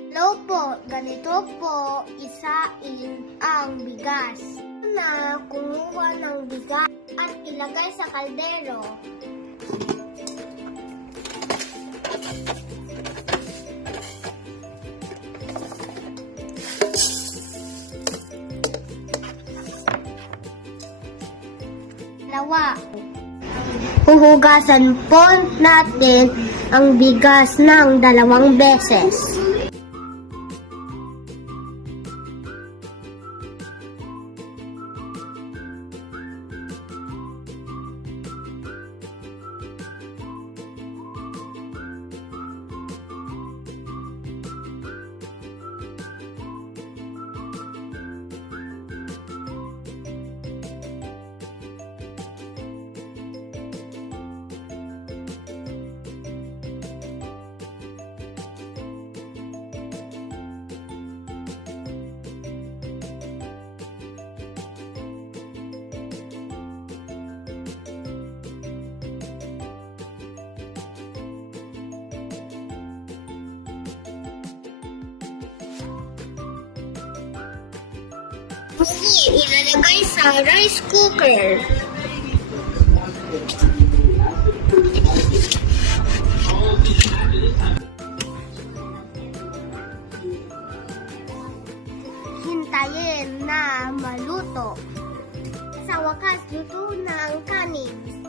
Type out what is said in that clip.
Hello po, ganito po isain ang bigas. Una, kumuha ng bigas at ilagay sa kaldero. Dalawa, huhugasan po natin ang bigas ng 2 beses. Ilalagay sa rice cooker. Hintayin na maluto. Sa wakas, luto na ang kanin.